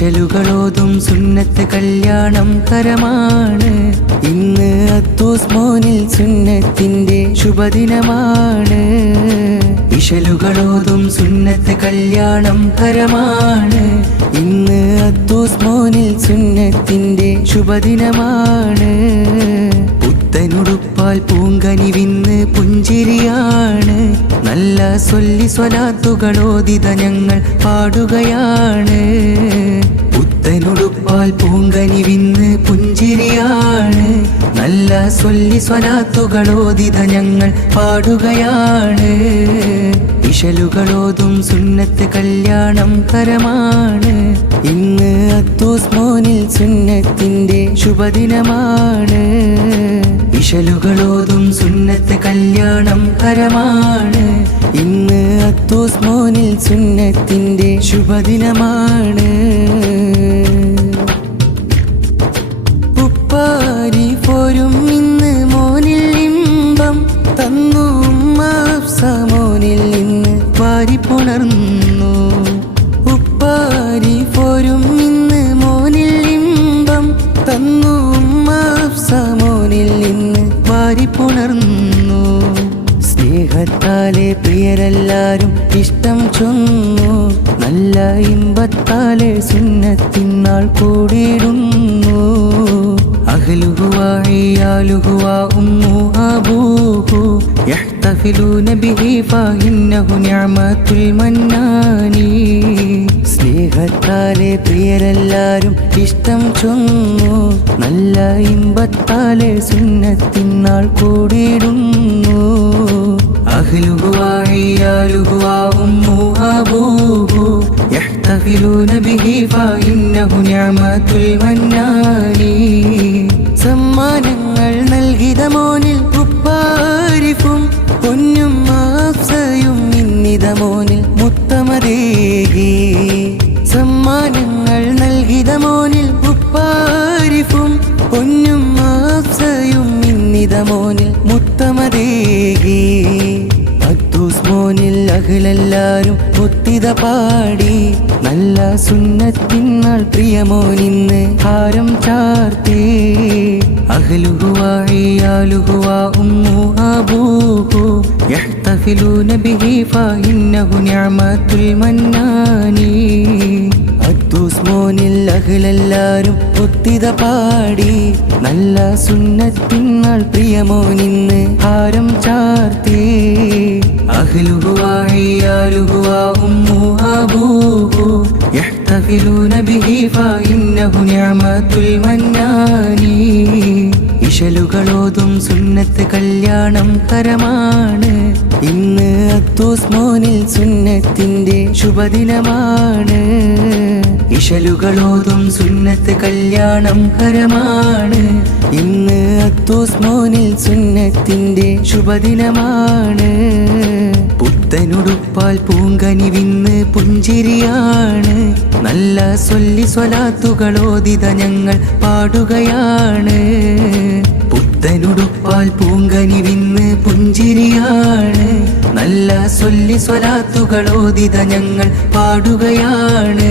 ഇശലുകളോതും സുന്നത്ത് കല്യാണം കരമാണ്. ഇന്ന് അത്തൂസ് മോനിൽ സുന്നത്തിന്റെ ശുഭദിനമാണ്. ഇശലുകളോതും സുന്നത്ത് കല്യാണം കരമാണ്. ഇന്ന് അത്തൂസ് മോനിൽ സുന്നത്തിന്റെ ശുഭദിനമാണ്. പുത്തനുടുപ്പാൽ പൂങ്കനി വിന്ന് പുഞ്ചിരിയാണ്. നല്ല സൊല്ലി സ്വലാത്തുകളോദിത ഞങ്ങൾ പാടുകയാണ്. പുത്തനുടുപ്പാൽ പൂങ്കനി വിന്ന് പുഞ്ചിരിയാണ്. നല്ല സൊല്ലി സ്വലാത്തുകളോദിത ഞങ്ങൾ പാടുകയാണ്. ഇശലുകളോതും സുന്നത്ത് കല്യാണം കരമാണ്. ഇന്ന് അത്തൂസ് മോനിൽ സുന്നത്തിന്റെ ശുഭദിനമാണ്. ഇശലുകളോതും സുന്നത്ത് കല്യാണം കരമാണ്. ഇന്ന് അത്തൂസ് മോനിൽ സുന്നത്തിന്റെ ശുഭദിനമാണ്. ഉപ്പാരി പോരും ഇന്ന് മോനിൽ ഇമ്പം തന്നു. മോനിൽ ഇന്ന് വാരിപ്പുണർന്നു. ഉപ്പാരി പോരും ഇന്ന് മോനിൽ ഇമ്പം തന്നു. മോനിൽ ഇന്ന് വാരിപ്പുണർന്നു. സ്നേഹത്താലെ പ്രിയരെല്ലാരും ഇഷ്ടം ചൊന്നു. നല്ല ഇമ്പത്താലെ സുന്നത്തിനാൾ കൂടിയിടുന്നു. അഹ്ലുഹു വഇയാലുഹു വഉമ്മു അബൂഹു യഹ്തഫിലൂന ബിഹി ഫഇന്നഹു നിഅമത്തുൽ മന്നാനി. സ്നേഹത്താലെ പ്രിയരെല്ലാരും ഇഷ്ടം ചൊന്നു. നല്ല ഇമ്പത്താലെ സുന്നത്തിനാൾ കൂടിയിടുന്നു. അഹ്ലുഹു വഇയാലുഹു വഉമ്മു അബൂഹു യഹ്തഫിലൂന ബിഹി ഫഇന്നഹു നിഅമത്തുൽ മന്നാനി. സമ്മാനങ്ങൾ നൽകിയ മോനിൽ ഉപ്പാരിഫും പൊന്നും മാഫ്സയും ഇന്നിത മോനിൽ മുത്തമതേകി. സമ്മാനങ്ങൾ നൽകിയ മോനിൽ ഉപ്പാരിഫും പൊന്നും മാഫ്സയും ഇന്നിത മോനിൽ മുത്തമതേകി. അത്തൂസ് മോനിൽ അഖിലെല്ലാരും ഒത്തിത പാടി. നല്ല സുന്നത്തിനാൾ പ്രിയമോനിന്ന് ഹാരം ചാർത്തി. അഹ്ലുഹു വഇയാലുഹു വഉമ്മു അബൂഹു യഹ്തഫിലൂന ബിഹി ഫഇന്നഹു നിഅമത്തുൽ മന്നാനി. അത്തൂസ് മോനിൽ അഖിലെല്ലാരും ഒത്തിത പാടി. നല്ല സുന്നത്തിനാൾ പ്രിയമോനിന്ന് ഹാരം ചാർത്തി. അഹ്ലുഹു വഇയാലുഹു വഉമ്മു അബൂഹു യഹ്തഫിലൂന ബിഹി ഫഇന്നഹു നിഅമത്തുൽ മന്നാനി. ഇശലുകളോതും സുന്നത്ത് കല്യാണം കരമാണ്. ഇന്ന് അത്തൂസ് മോനിൽ സുന്നത്തിന്റെ ശുഭദിനമാണ്. ഇശലുകളോതും സുന്നത്ത് കല്യാണം കരമാണ്. ഇന്ന് അത്തൂസ് മോനിൽ സുന്നത്തിന്റെ ശുഭദിനമാണ്. പുത്തനുടുപ്പാൽ പൂങ്കനി വിന്ന് പുഞ്ചിരിയാണ്. നല്ല സൊല്ലി സ്വലാത്തുകളോദിത ഞങ്ങൾ പാടുകയാണ്. പുത്തനുടുപ്പാൽ പൂങ്കനി വിന്ന് പുഞ്ചിരിയാണ്. നല്ല സൊല്ലി സ്വലാത്തുകളോദിത ഞങ്ങൾ പാടുകയാണ്.